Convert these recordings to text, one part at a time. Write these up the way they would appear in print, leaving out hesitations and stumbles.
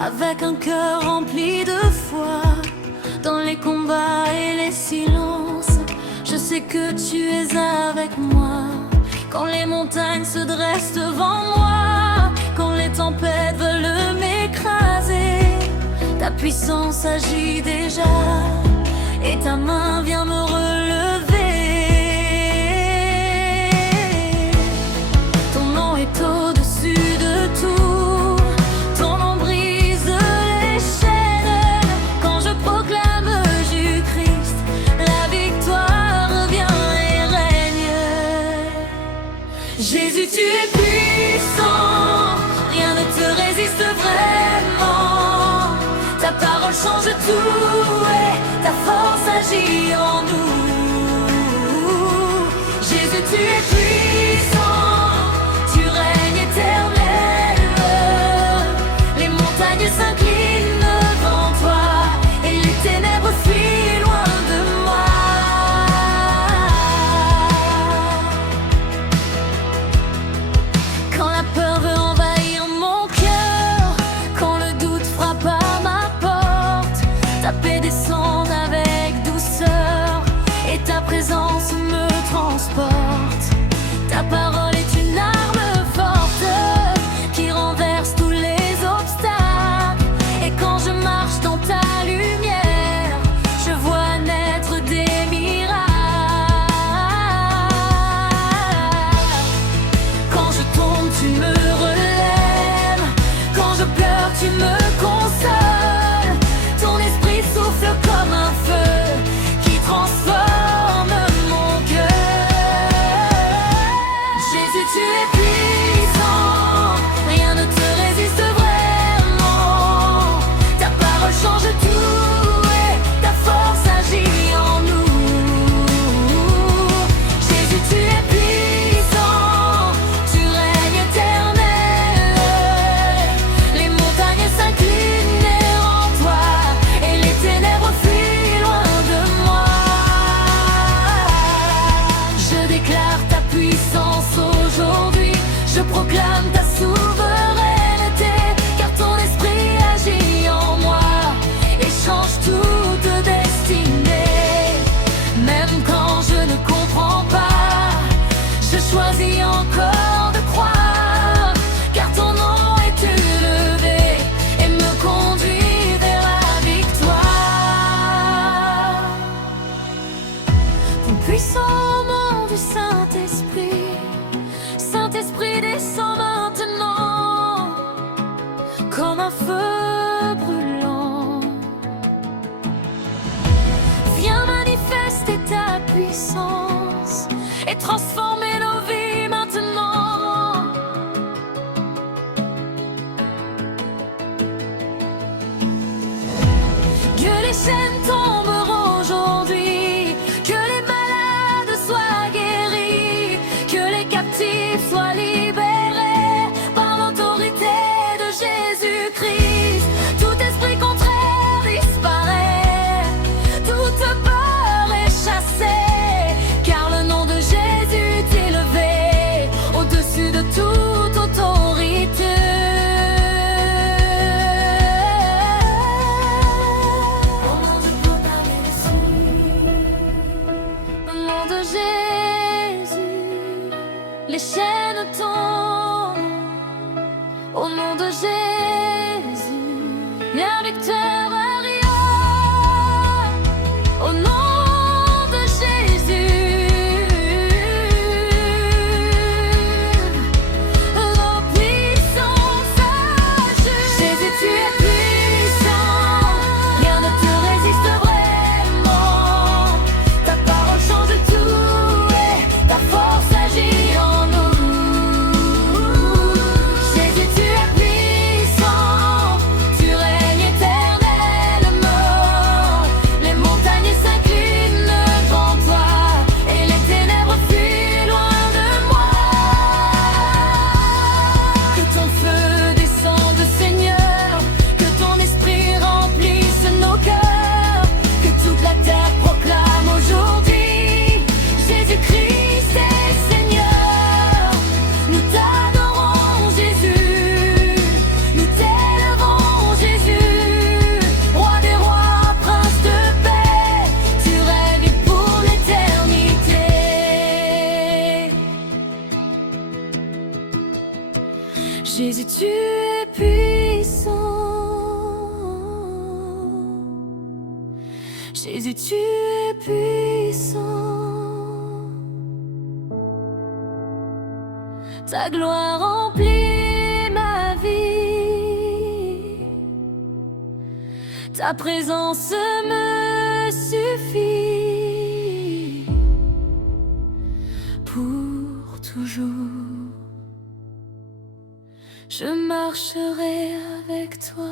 avec un cœur rempli de foi. Dans les combats et les silences, je sais que tu es avec moi. Quand les montagnes se dressent devant moi, quand les tempêtes veulent m'écraser, ta puissance agit déjà et ta main vient me relever. Ton nom est au-dessus de tout, ton nom brise les chaînes. Quand je proclame Jésus-Christ, la victoire revient et règne. Jésus, tu es puissant, rien ne te résiste vraiment. Ta parole change tout et ta force agit en nous. Jésus, tu es puissant, tu règnes éternel. Les montagnes s'inclinent devant toi et les ténèbres fuient loin de moi. Quand la peur veut envahir mon cœur, quand le doute frappe à ma porte, ta paix descend avec douceur et ta présence me transporte. Ta parole est une arme forte qui renverse tous les obstacles. Et quand je marche dans ta lumière, je vois naître des miracles. Quand je tombe, tu me relèves. Quand je pleure, tu me consoles. Ton esprit souffle comme un feu qui transforme mon cœur. Jésus, tu es puissant, rien ne te résiste vraiment. Ta parole change tout et ta force agit en nous. Jésus, tu es puissant, tu règnes éternel. Les montagnes s'inclinent devant toi et les ténèbres fuient loin de moi. Je déclare ta puissance aujourd'hui, je proclame ta souveraineté, car ton esprit agit en moi et change toute destinée. Même quand je ne comprends pas, je choisis encore de croire, car ton nom est élevé et me conduit vers la victoire. Ton puissant nom du Saint-Esprit, Saint-Esprit descend maintenant comme un feu brûlant. Viens manifester ta puissance et transformer nos vies maintenant. Que les chaînes tomberont aujourd'hui, que les malades soient guéris, que les captifs soient libérés par l'autorité de Jésus-Christ. Tout esprit contraire disparaît, toute peur est chassée, car le nom de Jésus est élevé au-dessus de toute autorité. Au nom de Au nom de Jésus, les chaînes tombent. Au nom de Jésus, la victoire arrive. Au nom de Jésus, la puissance agit. Jésus, tu es puissant, rien ne te résiste vraiment. Ta parole change tout et ta force agit en nous. Jésus, tu es puissant, tu règnes éternel. Jésus, tu es puissant. Ta gloire remplit ma vie. Ta présence me suffit pour toujours. Je marcherai avec toi.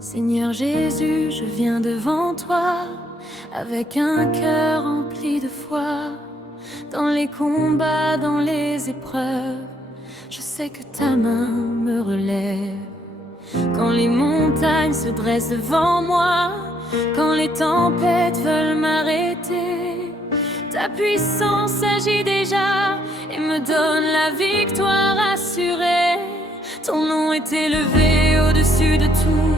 Seigneur Jésus, je viens devant toi avec un cœur rempli de foi. Dans les combats, dans les épreuves, je sais que ta main me relève. Quand les montagnes se dressent devant moi, quand les tempêtes veulent m'arrêter, ta puissance agit déjà et me donne la victoire assurée. Ton nom est élevé au-dessus de tout.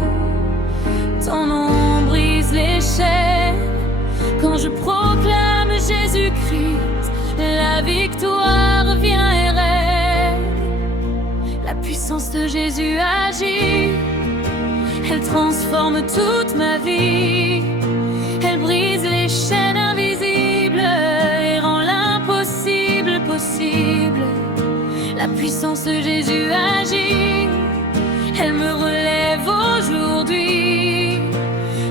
Ton nom brise les chaînes. Quand je proclame Jésus-Christ, la victoire vient et règne. La puissance de Jésus agit. Elle transforme toute ma vie. Elle brise les chaînes invisibles et rend l'impossible possible. La puissance de Jésus agit. Elle me relève aujourd'hui.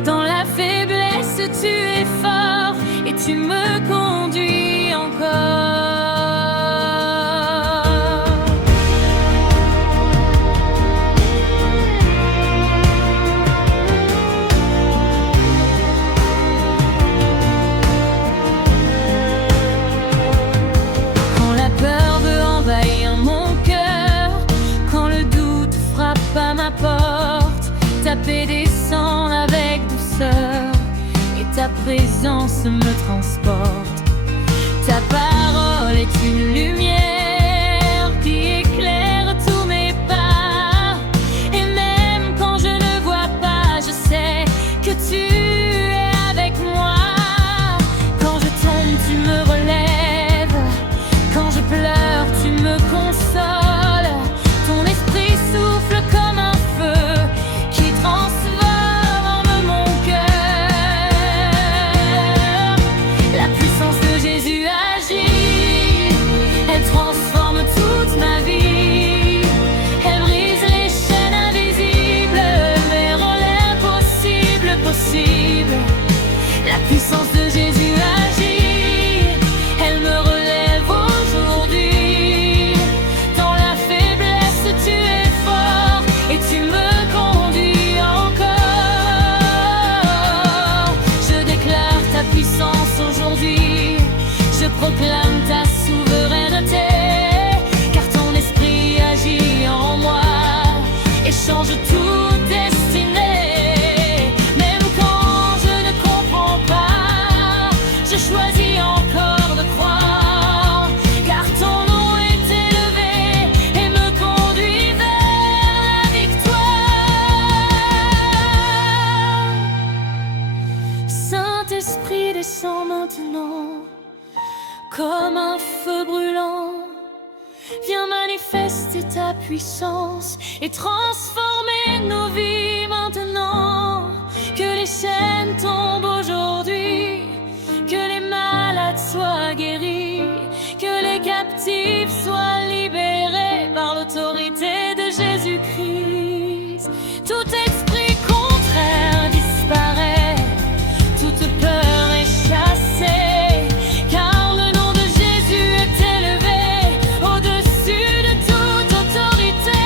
Dans la faiblesse, tu es fort et tu me conduis encore. Quand la peur veut envahir mon cœur, quand le doute frappe à ma porte, ta paix descend avec douceur et ta présence me transporte. Ta parole est une lumière qui éclaire tous mes pas. Et même quand je ne vois pas, je sais que tu es avec moi. Quand je tombe, tu me relèves. Quand je pleure, tu me consoles. Ton esprit souffle comme un feu qui transforme mon cœur. La puissance de Jésus agit. Elle transforme toute ma vie. Elle brise les chaînes invisibles mais rend l'impossible possible. La puissance de Jésus agit. Elle me relève aujourd'hui. Dans la faiblesse, tu es fort et tu me conduis encore. Je déclare ta puissance aujourd'hui. Je proclame ta souveraineté, car ton esprit agit en moi et change toute destinée. Même quand je ne comprends pas, je choisis encore de croire, car ton nom est élevé et me conduit vers la victoire. Saint-Esprit, descends maintenant comme un feu brûlant. Viens manifester ta puissance et transformer nos vies maintenant. Que les chaînes tombent aujourd'hui, que les malades soient guéris, que les captifs soient libérés par l'autorité de Jésus-Christ. Tout esprit contraire disparaît, toute peur est chassée, car le nom de Jésus est élevé au-dessus de toute autorité.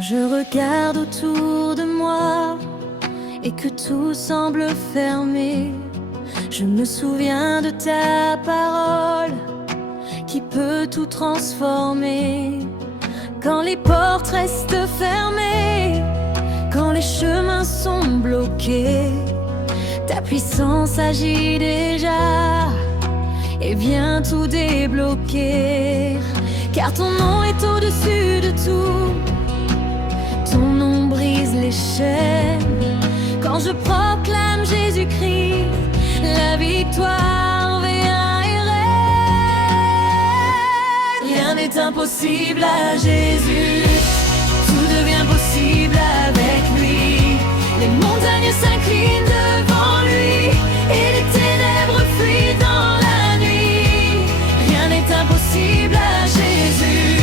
Quand je regarde autour de moi et que tout semble fermé, je me souviens de ta parole qui peut tout transformer. Quand les portes restent fermées, quand les chemins sont bloqués, ta puissance agit déjà et vient tout débloquer. Car ton nom est au-dessus de tout, ton nom brise les chaînes. Quand je proclame Jésus-Christ, la victoire vient et règne. Rien n'est impossible à Jésus, tout devient possible avec lui. Les montagnes s'inclinent devant lui et les ténèbres fuient dans la nuit. Rien n'est impossible à Jésus,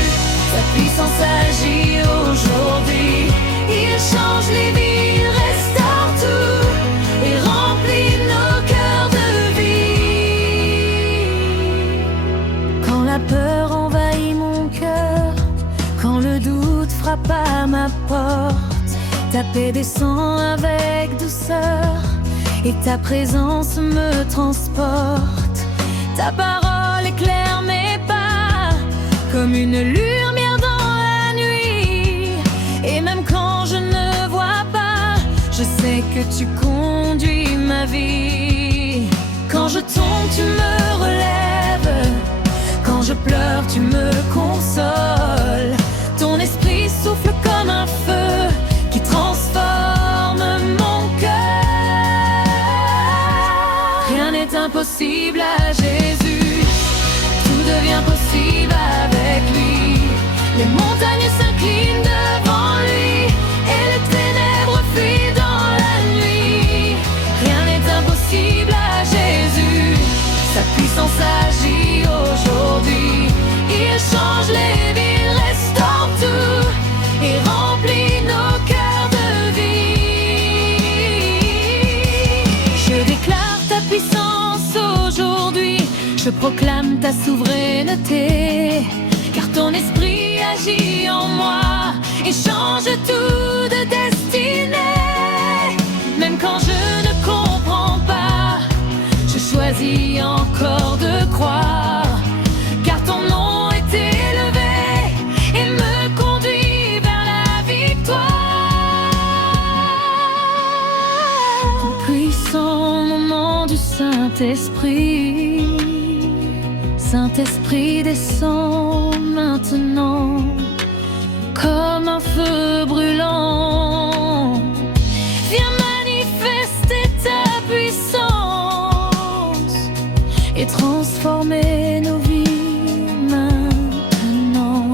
sa puissance agit aujourd'hui. Il change les vies, il restaure tout et remplit nos cœurs de vie. Quand la peur envahit mon cœur, quand le doute frappe à ma porte, ta paix descend avec douceur et ta présence me transporte. Ta parole éclaire mes pas comme une lumière dans la nuit. Et même quand je ne vois pas, je sais que tu conduis ma vie. Quand je tombe, tu me relèves. Quand je pleure, tu me consoles. Ton esprit souffle comme un feu qui transforme mon cœur. Rien n'est impossible à Jésus, tout devient possible avec lui. Les montagnes s'inclinent devant lui et les ténèbres fuient dans la nuit. Rien n'est impossible à Jésus, sa puissance agit aujourd'hui. Il change les vies, il restaure tout et remplit nos cœurs de vie. Je déclare ta puissance aujourd'hui, je proclame ta souveraineté, car ton esprit agit en moi et change tout de destinée. Même quand je ne comprends pas, je choisis encore de croire, car ton nom est élevé et me conduit vers la victoire. Puissant moment du Saint-Esprit, Saint-Esprit descend maintenant comme un feu brûlant. Viens manifester ta puissance et transformer nos vies maintenant.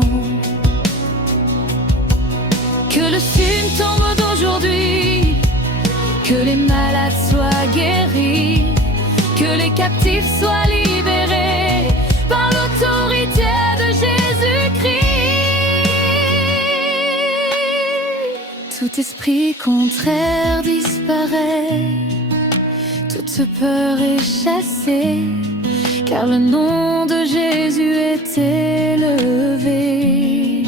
Que le ciel tombe d'aujourd'hui, que les malades soient guéris, que les captifs soient libérés par l'autorité de Jésus-Christ. Tout esprit contraire disparaît, toute peur est chassée, car le nom de Jésus est élevé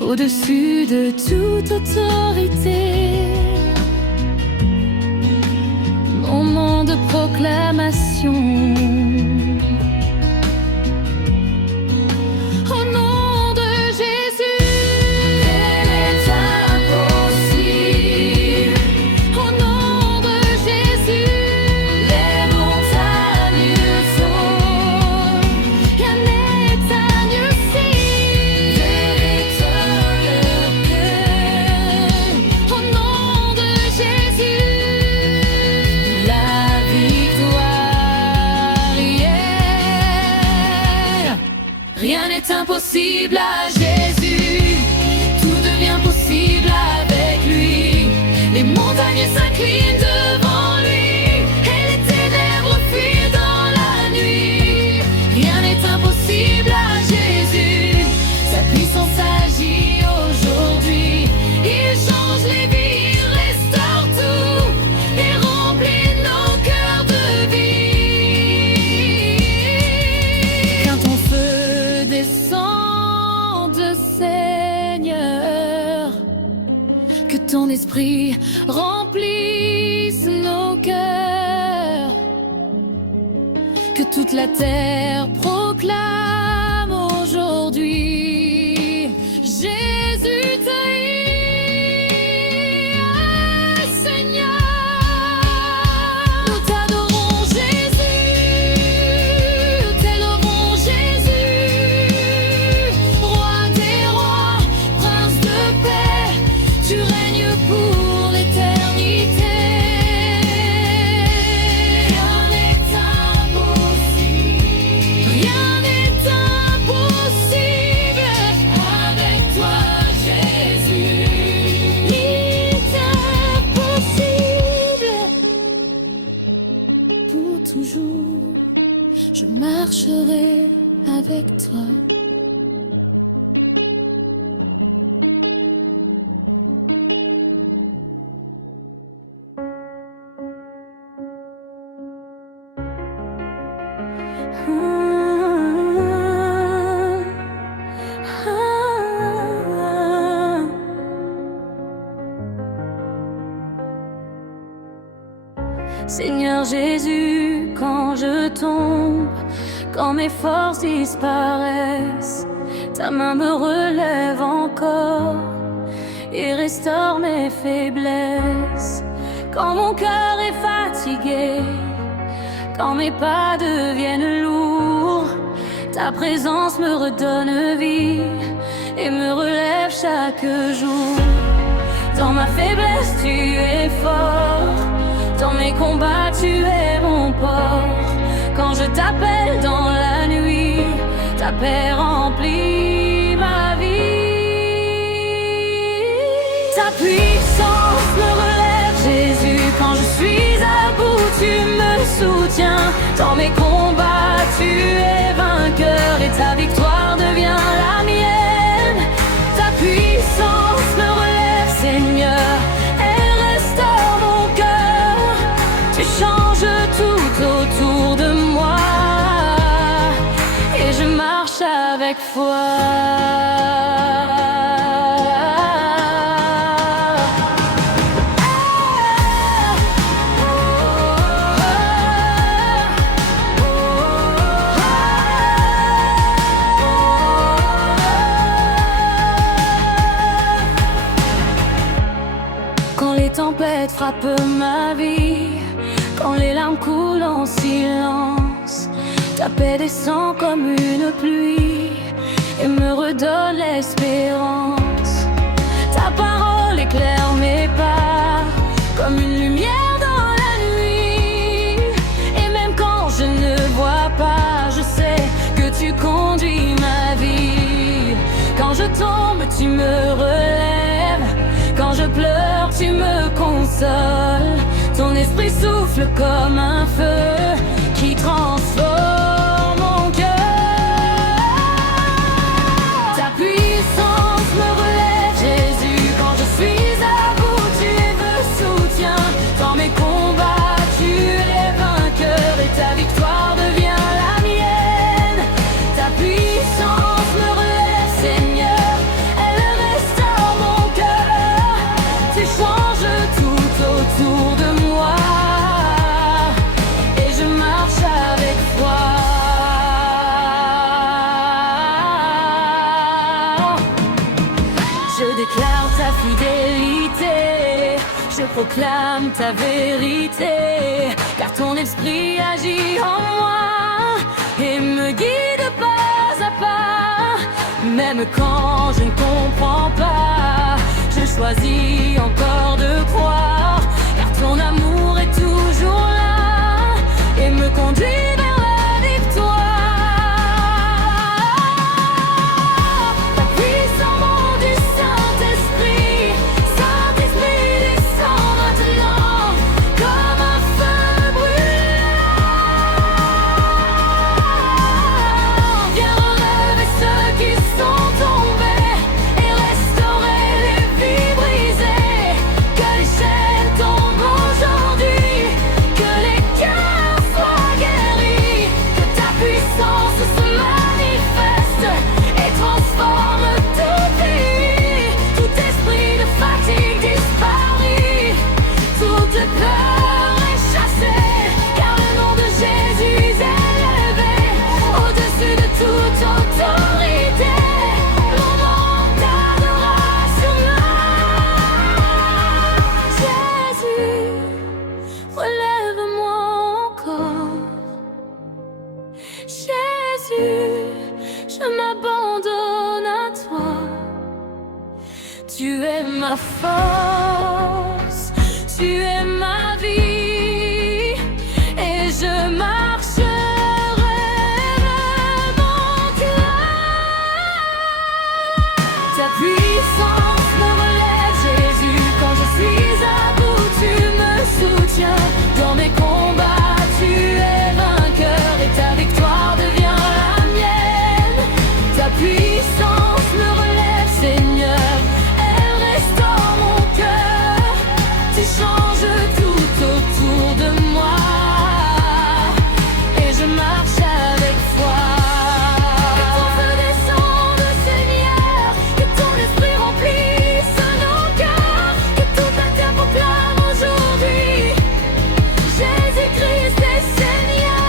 au-dessus de toute autorité. Moment de proclamation. Au nom de Jésus, rien n'est impossible. Au nom de Jésus, les montagnes sont. Rien n'est indicible. Victorieux. Au nom de Jésus, la victoire y est. Rien n'est impossible à Jésus, tout devient possible avec lui. Les montagnes s'inclinent devant lui et les ténèbres fuient dans la nuit. Rien n'est impossible à Jésus, sa puissance agit aujourd'hui. Il change les vies, il restaure tout et remplit nos cœurs de vie. Quand ton feu descend que ton esprit remplisse nos cœurs, que toute la terre proclame aujourd'hui Jésus t'haït, Seigneur. Nous t'adorons Jésus, t'élevons Jésus, Roi des rois, Prince de paix, tu règnes pour l'éternité. Rien n'est impossible, rien n'est impossible avec toi Jésus. L'impossible, pour toujours, je marcherai avec toi. Seigneur Jésus, quand je tombe, quand mes forces disparaissent, ta main me relève encore et restaure mes faiblesses. Quand mon cœur est fatigué, quand mes pas deviennent lourds, ta présence me redonne vie et me relève chaque jour. Dans ma faiblesse, tu es fort. Dans mes combats, tu es mon port. Quand je t'appelle dans la nuit, ta paix remplit ma vie. Ta puissance me relève, Jésus. Quand je suis à bout, tu me soutiens. Dans mes combats, tu es vainqueur et ta victoire devient la mienne. Ta puissance me relève, Seigneur. Elle restaure mon cœur. Tu changes tout autour de moi et je marche avec foi. Quand les tempêtes frappent ma vie, quand les larmes coulent en silence, ta paix descend comme une pluie et me redonne l'espérance. Ta parole éclaire mes pas comme une lumière dans la nuit. Et même quand je ne vois pas, je sais que tu conduis ma vie. Quand je tombe, tu me relèves. Quand je pleure, tu me consoles. Ton esprit souffle comme un feu qui transforme mon cœur. Ta puissance me relève, Jésus. Quand je suis à bout, tu es le soutien. Dans mes combats, tu es vainqueur et ta victoire devient la mienne. Ta puissance me relève, Seigneur. Elle restaure mon cœur. Tu changes tout autour de moi et je marche avec foi. Je déclare ta fidélité, je proclame ta vérité, car ton esprit agit en moi et me guide pas à pas. Même quand je ne comprends pas, je choisis encore de croire, car ton amour est toujours là et me conduit vers la victoire. Ta puissance, mon du Saint-Esprit, Saint-Esprit descend maintenant comme un feu brûlant. Viens relever ceux qui sont tombés et restaurer les vies brisées. Que les chaînes Tu es ma force, tu es ma vie, et je marcherai vers mon cœur. Ta puissance me relève, Jésus, quand je suis à bout, tu me soutiens. Dans mes combats, tu es vainqueur, et ta victoire devient la mienne. Ta puissance me relève, Seigneur, elle restaure mon cœur. Tu changes tout autour de moi, et je marche avec foi. Que ton feu descende, Seigneur, que ton esprit remplisse nos cœurs, que toute la terre proclame aujourd'hui Jésus-Christ est Seigneur.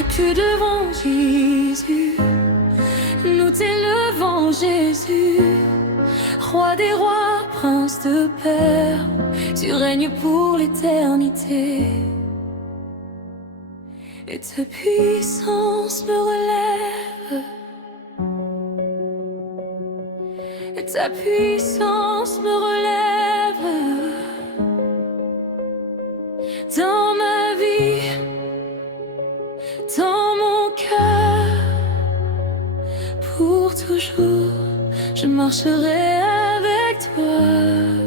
Et que devant Jésus, nous t'élevons, Jésus, Roi des rois, Prince de paix, tu règnes pour l'éternité. Et ta puissance me relève, et ta puissance me relève. Dans ma vie, dans mon cœur, pour toujours, je marcherai avec toi.